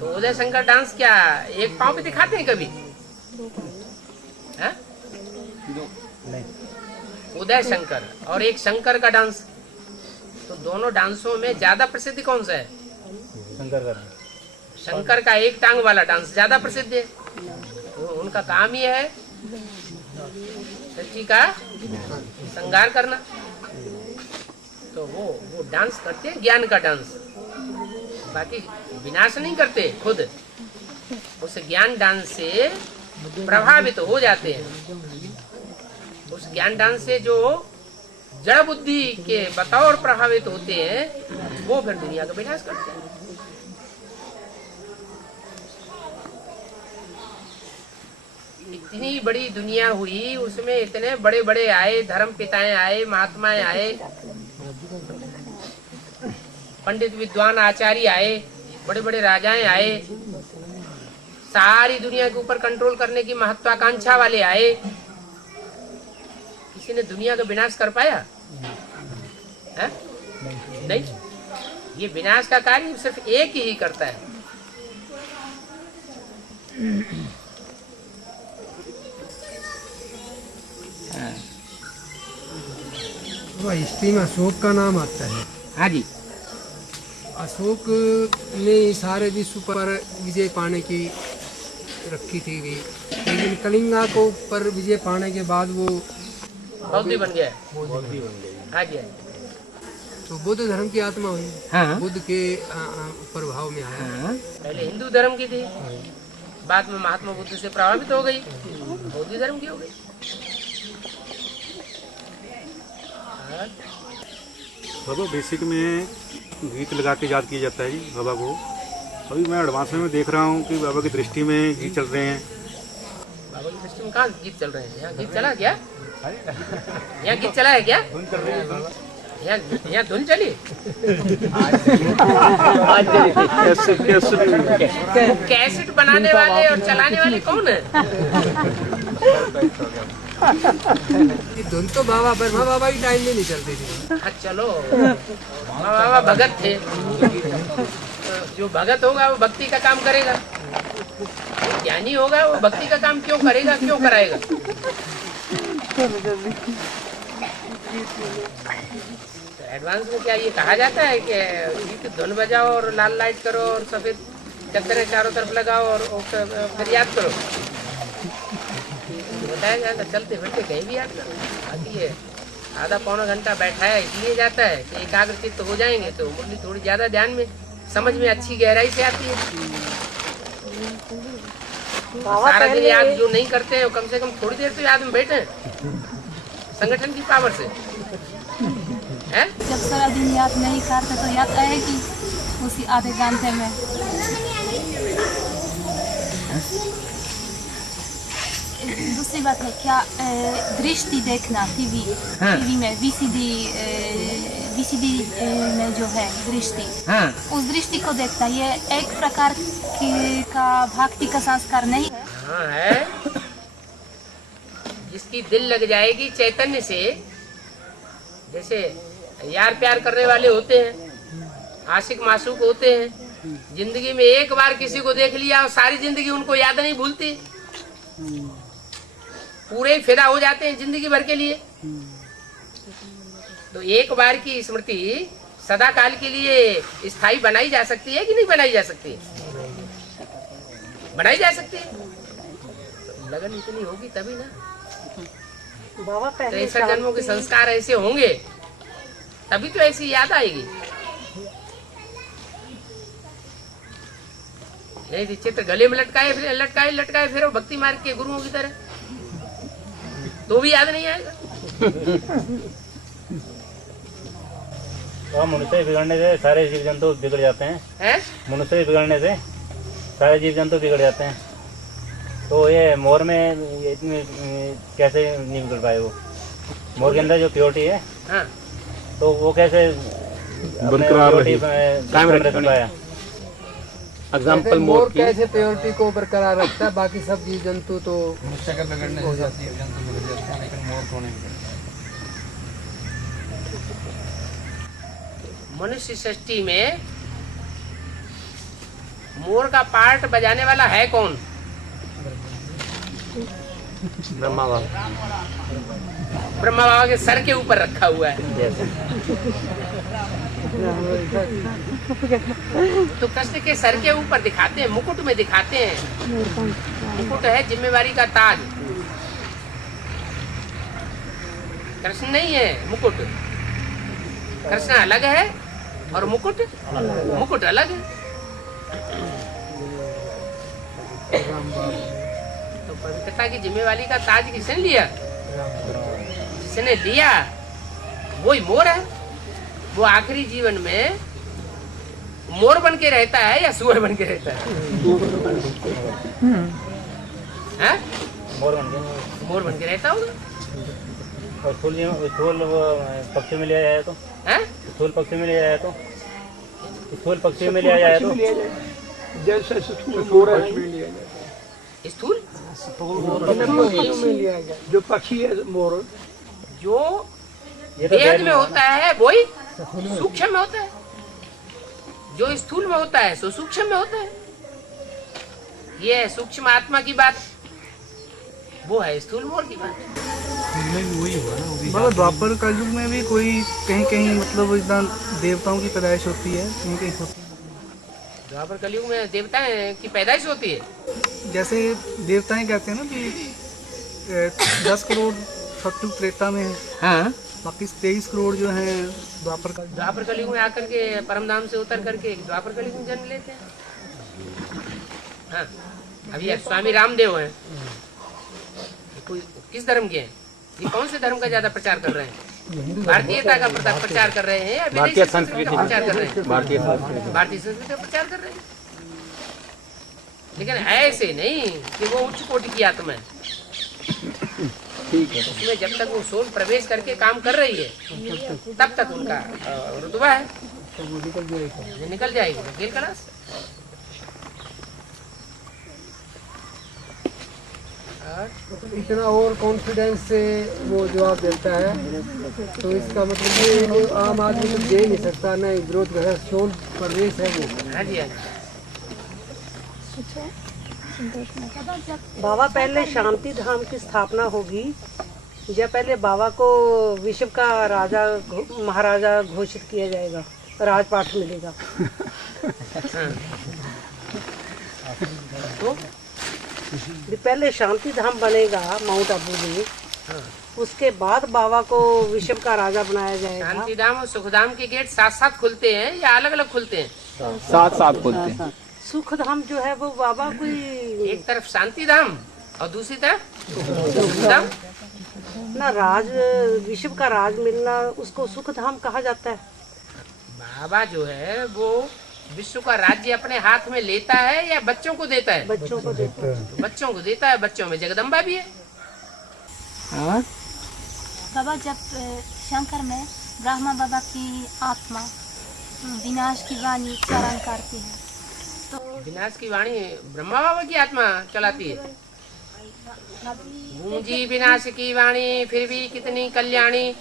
तो उदय शंकर डांस क्या एक पाँव पे दिखाते हैं कभी? है? उदय शंकर और एक शंकर का डांस, तो दोनों डांसों में ज्यादा प्रसिद्ध कौन सा है? शंकर का एक टांग वाला डांस ज्यादा प्रसिद्ध है। तो उनका काम ही है सृष्टि का श्रृंगार करना। तो वो डांस करते हैं, ज्ञान का डांस। बाकी विनाश नहीं करते, खुद उस ज्ञान डांस से प्रभावित हो जाते हैं। उस ज्ञान डांस से जो जड़ बुद्धि के बतौर प्रभावित होते हैं, वो फिर दुनिया का विनाश करते हैं। इतनी बड़ी दुनिया हुई, उसमें इतने बड़े बड़े आए, धर्म पिताएं आए, महात्माएं आए, पंडित विद्वान आचार्य आए, बड़े बड़े राजाएं आए, सारी दुनिया के ऊपर कंट्रोल करने की महत्वाकांक्षा वाले आए। किसी ने दुनिया का विनाश कर पाया है? नहीं। ये विनाश का कार्य सिर्फ एक ही करता है। हिस्ट्री में अशोक का नाम आता है। हाँ जी। अशोक ने सारे विश्व पर विजय पाने की रखी थी भी, लेकिन कलिंगा को पर विजय पाने के बाद वो बौद्ध बन गया। हाँ जी। तो बुद्ध धर्म की आत्मा हुई। हाँ। बुद्ध के प्रभाव में आया। हाँ। पहले हिंदू धर्म की थी, बाद में महात्मा बुद्ध से प्रभावित हो गई, बौद्ध धर्म की हो गई। बाबा बेसिक में गीत लगा के याद किया जाता है जी बाबा को। अभी मैं एडवांस में देख रहा हूँ कि बाबा की दृष्टि में गीत चल रहे हैं। बाबा की दृष्टि में कहाँ गीत चल रहे हैं? यहाँ गीत चला क्या? यहाँ गीत चला है क्या? यहाँ धुन चली? कैसेट बनाने वाले और चलाने वाले कौन है? धुन तो बाबा ब्रह्मा बाबा की टाइम में नहीं चलती थी। हाँ चलो, बाबा भगत थे। जो भगत होगा वो भक्ति का काम करेगा, ज्ञानी होगा वो भक्ति का काम क्यों करेगा, क्यों कराएगा? एडवांस में क्या ये कहा जाता है कि गीत धुन बजाओ और लाल लाइट करो और सफेद चद्दरें चारों तरफ लगाओ और फिर याद करो? बताया जाता चलते फिरते कहीं भी याद करो। बाकी ये आधा पौना घंटा बैठाया इसलिए जाता है कि एकाग्र चित्त हो जाएंगे तो मुरली थोड़ी ज्यादा ध्यान में, समझ में अच्छी गहराई से आती है। सारा दिन याद जो नहीं करते हैं कम से कम थोड़ी देर तो याद में बैठे संगठन की पावर से है? जब सारा दिन याद नहीं करते तो याद आएगी उसी आधे घंटे में। दूसरी बात है क्या, दृष्टि देखना टीवी में वीसीडी में जो है दृष्टि, उस दृष्टि को देखता, ये एक प्रकार का भक्ति का संस्कार नहीं है? हाँ है। जिसकी दिल लग जाएगी चैतन्य से, जैसे यार प्यार करने वाले होते हैं, आशिक मासूक होते हैं, जिंदगी में एक बार किसी को देख लिया और सारी जिंदगी उनको याद नहीं भूलती, पूरे फिदा हो जाते हैं जिंदगी भर के लिए। तो एक बार की स्मृति सदा काल के लिए स्थायी बनाई जा सकती है कि नहीं बनाई जा सकती? बनाई जा सकती है। तो लगन इतनी होगी तभी ना। तो ऐसा जन्मों के संस्कार ऐसे होंगे तभी तो ऐसी याद आएगी। नहीं तो चित्र गले में लटकाए फिर लटकाए फिर वो भक्ति मार्ग के गुरुओं की तरह तो भी याद नहीं आएगा। तो मनुष्य बिगड़ने से सारे जीव जंतु बिगड़ जाते हैं। मनुष्य बिगड़ने से सारे जीव जंतु बिगड़ जाते हैं। तो ये मोर में इतनी कैसे नहीं बिगड़ पाए? वो मोर के अंदर जो प्योरिटी है, हाँ। तो वो कैसे बरकरार रख पाया? एग्जाम्पल मोर कैसे प्योरिटी को बरकरार रखता है? बाकी सब जीव जंतु तो मनुष्य के बिगड़ने हो जाती है, जंतु बिगड़ जाते हैं, लेकिन मोर को नहीं बिगड़ता। मनुष्य सृष्टि में मोर का पार्ट बजाने वाला है कौन? ब्रह्मा बाबा। ब्रह्मा बाबा के सर के ऊपर रखा हुआ है। तो कृष्ण के सर के ऊपर दिखाते हैं, मुकुट में दिखाते हैं। मुकुट है जिम्मेवारी का ताज। कृष्ण नहीं है मुकुट। कृष्ण अलग है और मुकुट अलग है। तो पवित्रता की जिम्मेवारी का ताज किसने लिया? जिसने लिया वही मोर है। वो आखिरी जीवन में मोर बन के रहता है या सुअर बन के रहता है? हैं? मोर बन के रहता होगा। और स्थूल पक्षी में लिया जाए तो? हैं? स्थूल पक्षी में लिया जाए तो? स्थूल पक्षी में लिया जाए तो? जैसे स्थूल मोर है, स्थूल जो पक्षी है मोर, जो ये तो वेद में होता है वही सूक्ष्म में होता है। जो स्थूल में होता है सो सूक्ष्म में होता है। ये है सूक्ष्म आत्मा की बात, वो है स्थूल मोर की बात। बाबा द्वापर कलयुग में भी कोई कहीं कहीं मतलब इतना देवताओं की पैदाइश होती है, कहीं कहीं होती है। द्वापर कलयुग में देवताएं की पैदाइश होती है। जैसे देवताएं कहते हैं ना कि 10 करोड़ सत्युग त्रेता में है, हाँ। बाकी 23 करोड़ जो है द्वापर का। द्वापर कलयुग में आकर के परमधाम से उतर करके द्वापर कलयुग में जन्म लेते हैं। हाँ। अब ये स्वामी रामदेव हैं, कोई किस धर्म के हैं? ये कौन से धर्म का ज्यादा प्रचार कर रहे हैं? भारतीयता का प्रचार कर रहे हैं या भारतीय विदेशी संस्कृति का प्रचार कर रहे हैं? भारतीय संस्कृति। भारतीय संस्कृति का प्रचार कर रहे हैं। लेकिन ऐसे नहीं कि वो उच्च कोटि की आत्मा है। उसमें जब तक वो सोल प्रवेश करके काम कर रही है तब तक उनका रुतबा है, निकल जाएगी गेल कलास। इतना और कॉन्फिडेंस से वो जवाब देता है, तो इसका मतलब ये आम आदमी तो दे नहीं सकता, नहीं विरोध है, सोल प्रवेश है वो। हाँ जी, हाँ जी। बाबा पहले शांति धाम की स्थापना होगी या पहले बाबा को विश्व का राजा महाराजा घोषित किया जाएगा, राजपाट मिलेगा? तो पहले शांति धाम बनेगा माउंट आबू में, उसके बाद बाबा को विश्व का राजा बनाया जाएगा। शांति धाम और सुखधाम के गेट साथ साथ खुलते हैं या अलग अलग खुलते हैं? साथ साथ खुलते हैं। सुख धाम जो है वो बाबा कोई एक तरफ शांति धाम और दूसरी तरफ सुखधाम। ना राज विश्व का राज मिलना उसको सुख धाम कहा जाता है। बाबा जो है वो विश्व का राज्य अपने हाथ में लेता है या बच्चों को देता है? बच्चों को देता है। तो बच्चों को देता है, बच्चों में जगदम्बा भी है। बाबा जब शंकर में ब्रह्मा बाबा की आत्मा विनाश की वाणी उच्चारण करती है तो विनाश की वाणी ब्रह्मा बाबा की आत्मा चलाती है। गूंजी विनाश की वाणी फिर भी कितनी कल्याणी।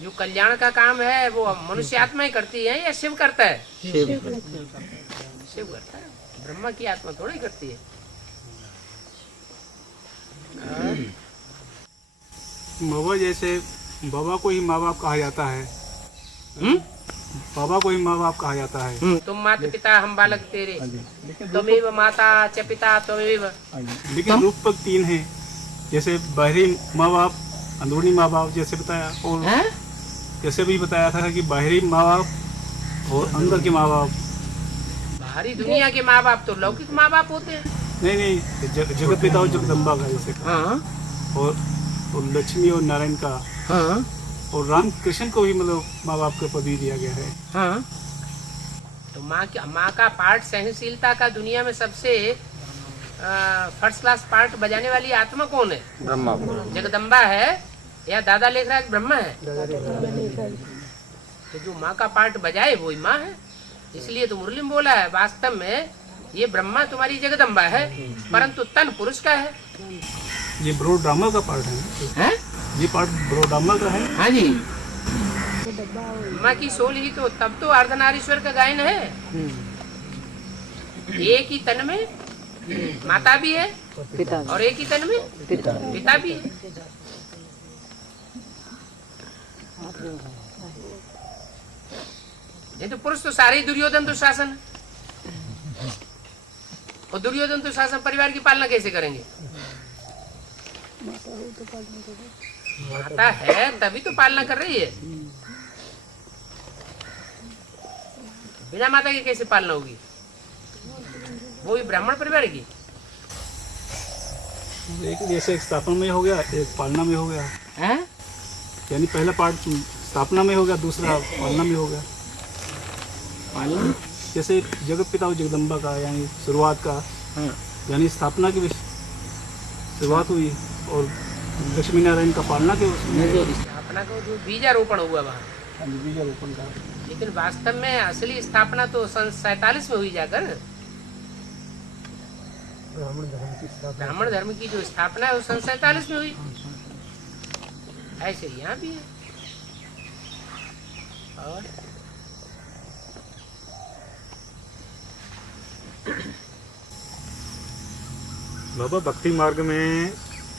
जो कल्याण का काम है वो मनुष्य आत्मा ही करती है या शिव करता है? शिव करता है, ब्रह्मा की आत्मा थोड़ी करती है। बाबा जैसे बाबा को ही माँ बाप कहा जाता है, बाबा को ही माँ बाप कहा जाता है। तुम माता पिता हम बालक तेरे, तुमेव माता च पिता त्वमेव। लेकिन रूप पक 3 है, जैसे बाहरी माँ बाप, अंदरूनी माँ बाप जैसे बताया, और जैसे भी बताया था कि बाहरी माँ बाप और अंदर के माँ बाप। बाहरी दुनिया के माँ बाप तो लौकिक माँ बाप होते हैं। नहीं, जगत पिता और जगदम्बा का जैसे, और लक्ष्मी और नारायण का, और राम कृष्ण को भी मतलब माँ बाप का पद भी दिया गया है। तो माँ का पार्ट सहनशीलता का दुनिया में सबसे फर्स्ट क्लास पार्ट बजाने वाली आत्मा कौन है? ब्रह्मा। जगदम्बा है या दादा लेखराज ब्रह्मा है? तो जो माँ का पार्ट बजाए वही माँ है। इसलिए तो मुरली में बोला है वास्तव में ये ब्रह्मा तुम्हारी जगदम्बा है, परंतु तन पुरुष का है। ये ब्रोड्रामा का पार्ट है, ये पार्ट ब्रोड्रामा का है। हाँ जी, माँ की सोल ही तो तब तो अर्धनारीश्वर का गायन है। एक ही तन में माता भी है और एक ही तन में पिता भी है। नहीं तो पुरुष तो सारे ही दुर्योधन दुशासन, और दुर्योधन दुशासन परिवार की पालना कैसे करेंगे? माता है तभी तो पालना कर रही है, बिना माता की कैसे पालना होगी? वो भी ब्राह्मण परिवार की। एक जैसे एक स्थापना में हो गया, एक पालना में हो गया है? यानी पहला पार्ट स्थापना में हो गया, दूसरा पालना में हो गया। पालना जैसे जगत पिता और जगदम्बा का यानी शुरुआत का, यानी स्थापना की शुरुआत हुई और लक्ष्मी नारायण का पालना के स्थापना का जो बीजारोपण हुआ वहाँ, बीजारोपण का। लेकिन वास्तव में असली स्थापना तो सन 47 में हुई जाकर। ब्राह्मण धर्म की जो स्थापना है वो सन 47 में हुई। ऐसे यहाँ भी है। और बाबा भक्ति मार्ग में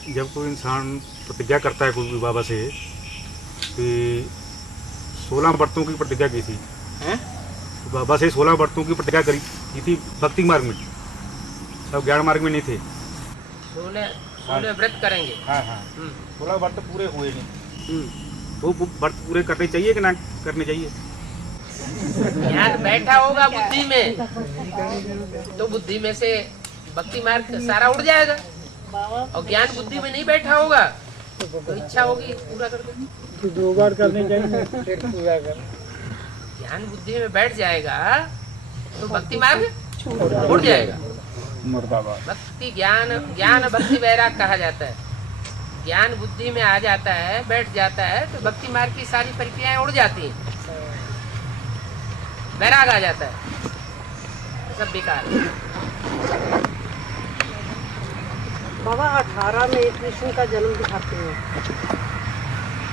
जब कोई इंसान प्रतिज्ञा करता है कोई भी बाबा से कि 16 व्रतों की प्रतिज्ञा की थी, तो बाबा से 16 व्रतों की प्रतिज्ञा की थी भक्ति मार्ग में, सब ज्ञान मार्ग में नहीं थे। 16 व्रत करेंगे। हाँ हाँ 16 व्रत पूरे हुए नहीं, वो व्रत पूरे करने चाहिए कि ना करने चाहिए? ज्ञान बैठा होगा बुद्धि में तो बुद्धि में से भक्ति मार्ग सारा उड़ जाएगा, और ज्ञान बुद्धि में नहीं बैठा होगा तो इच्छा होगी पूरा कर दो। 2 बार करने चाहिए फिर पूरा कर। ज्ञान बुद्धि में बैठ जाएगा तो भक्ति मार्ग उड़ जाएगा। भक्ति ज्ञान भक्ति वैराग कहा जाता है। ज्ञान बुद्धि में आ जाता है, बैठ जाता है तो भक्ति मार्ग की सारी प्रक्रियाएं उड़ जाती हैं, वैराग आ जाता है, सब बेकार। बाबा 18 में कृष्ण का जन्म दिखाते हैं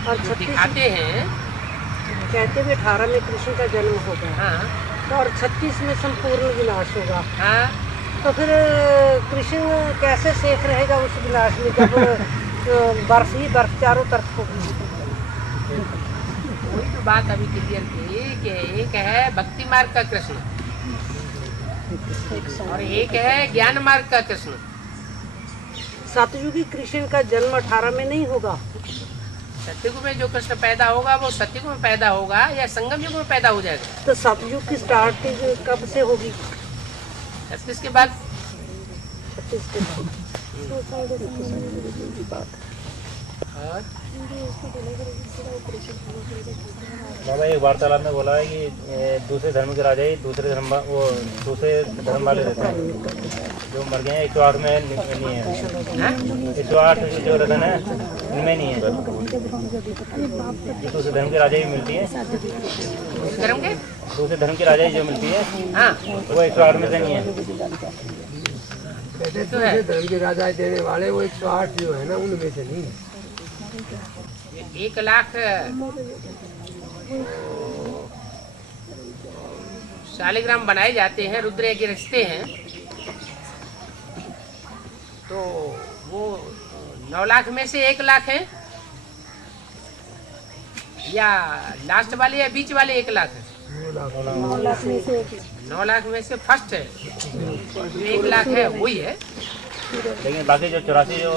और 36 दिखाते हैं, कहते हैं 18 में कृष्ण का जन्म होगा। हाँ। और 36 में संपूर्ण विनाश होगा। हाँ। तो फिर कृष्ण कैसे सेफ रहेगा उस विनाश में जब बर्फ ही बर्फ चारों तरफ होगी? वही तो बात अभी क्लियर की कि एक है भक्ति मार्ग का कृष्ण और एक है ज्ञान मार्ग का कृष्ण। सतयुगी कृष्ण का जन्म 18 में नहीं होगा। सतयुग में जो कृष्ण पैदा होगा वो सतयुग में पैदा होगा या संगम युग में पैदा हो जाएगा? तो सतयुग की स्टार्टिंग कब से होगी? 36 के बाद। 36 के बाद। और बाबा एक वार्तालाप में बोला है कि दूसरे धर्म के राजा ही दूसरे धर्म वाले रहते हैं, जो मर गए हैं 108 में नहीं है, 108 जो रतन है इनमें नहीं है, दूसरे धर्म के राजा ही मिलती है, दूसरे धर्म के राजा ही जो मिलती है वो 108 में से नहीं है। दूसरे धर्म के राजा देने वाले वो 108 जो है ना उनमें से नहीं है। 1 लाख शालिग्राम बनाए जाते हैं, रुद्र के रचते हैं, तो वो 9 लाख में से 1 लाख है या लास्ट वाले या बीच वाले 1 लाख है? 9 लाख में से फर्स्ट है जो 1 लाख है वही है। लेकिन बाकी जो 84 जो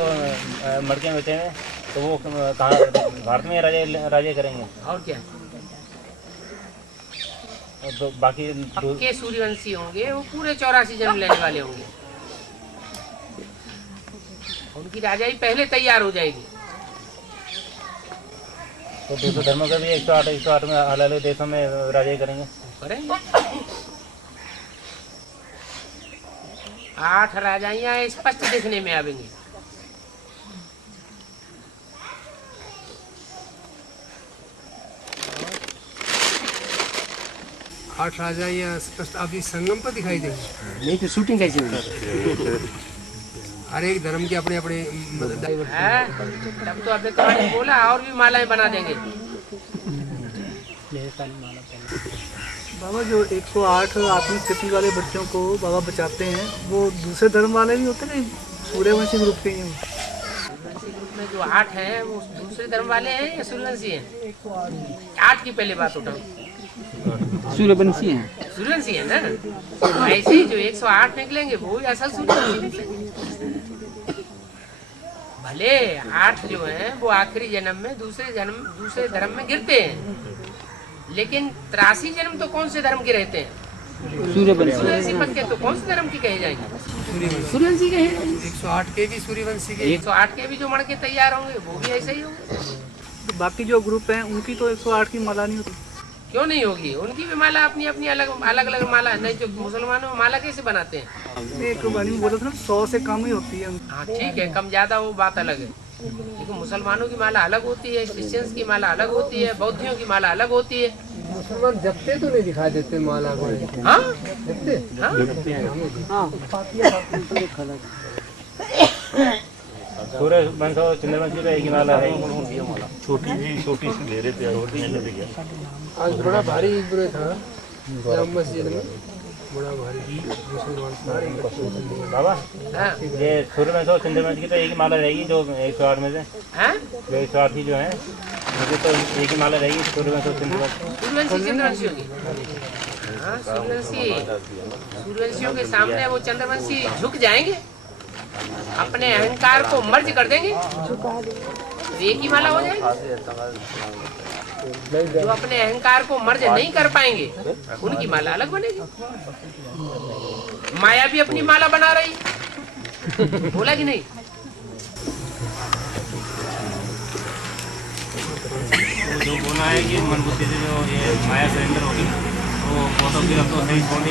मड़के बचे हैं तो वो कहाँ भारत में राजे करेंगे? और क्या, तो बाकी पक्के सूर्यवंशी होंगे, वो पूरे 84 जन्म लेने वाले होंगे, उनकी राजाई पहले तैयार हो जाएगी। तो दूसरे धर्मों का भी 108 में अलग अलग देशों में राजाई करेंगे? 8 राजाइयाँ स्पष्ट देखने में आवेंगी। आठ राजा या स्पष्ट अभी संगम पर दिखाई देंगे। नहीं तो शूटिंग कैसे होगी? हर एक धर्म के अपने अपने तब तो आपने कहानी बोला और भी मालाएं बना देंगे। बाबा जो 108 आत्मिक स्थिति वाले बच्चों को बाबा बचाते हैं, वो दूसरे धर्म वाले भी होते हैं, सूर्यवंशी ग्रुप के ही हैं? सूर्यवंशी ग्रुप में जो 8 हैं वो दूसरे धर्म वाले हैं या सूर्यवंशी हैं? 8 की पहले बात उठाओ। सूर्यवंशी हैं। सूर्यवंशी है ना, तो ऐसे ही जो 108 निकलेंगे वो ही असल सूर्यवंशी निकलेंगे। भले 8 जो हैं वो आखिरी जन्म में दूसरे धर्म में गिरते हैं, लेकिन 83 जन्म तो कौन से धर्म के रहते हैं? सूर्यवंशी पक्के तो कौन से धर्म की कहे जाएंगे? सूर्यवंशी के हैं। 108 के भी सूर्यवंशी के 108 के भी जो मर के तैयार होंगे वो भी ऐसे ही होंगे। तो बाकी जो ग्रुप हैं उनकी तो 108 की माला नहीं होती? क्यों नहीं होगी? उनकी भी माला अपनी अपनी अलग अलग माला है। नहीं, जो मुसलमानों में माला कैसे बनाते हैं? एक वाणी में बोला था ना 100 से कम ही होती है। हाँ ठीक है, कम ज्यादा वो बात अलग है, लेकिन मुसलमानों की माला अलग होती है, क्रिश्चियंस की माला अलग होती है, बौद्धियों की माला अलग होती है। मुसलमान जपते तो नहीं दिखाई देते माला को? हाँ जपते हाँ। सूर्य वंश और चंद्रवंशी का एक ही माला है। छोटी सी ले रहे थे। आज बड़ा भारी बुरे था जाम मस्जिद में, बड़ा भारी मुसलमान सारे इकट्ठे हुए। बाबा हाँ ये सूर्यवंश और चंद्रवंश की तो एक ही माला रहेगी, जो 108 में से हाँ, जो 108 की जो है मुझे तो एक ही माला रहेगी, सूर्यवंश और चंद्रवंश। सूर्यवंशी चंद्रवंशी होगी। हाँ सूर्यवंशियों के सामने वो चंद्रवंशी झुक जाएंगे, अपने अहंकार को मर्ज कर देंगे, तो एक ही माला हो जाएगी। जो अपने अहंकार को मर्ज नहीं कर पाएंगे उनकी माला अलग बनेगी। माया भी अपनी माला बना रही, बोला कि नहीं? जो बोला है कि मन बुद्धि से जो ये माया सरेंडर होगी, तो फोटोग्राफ तो नहीं छोड़नी।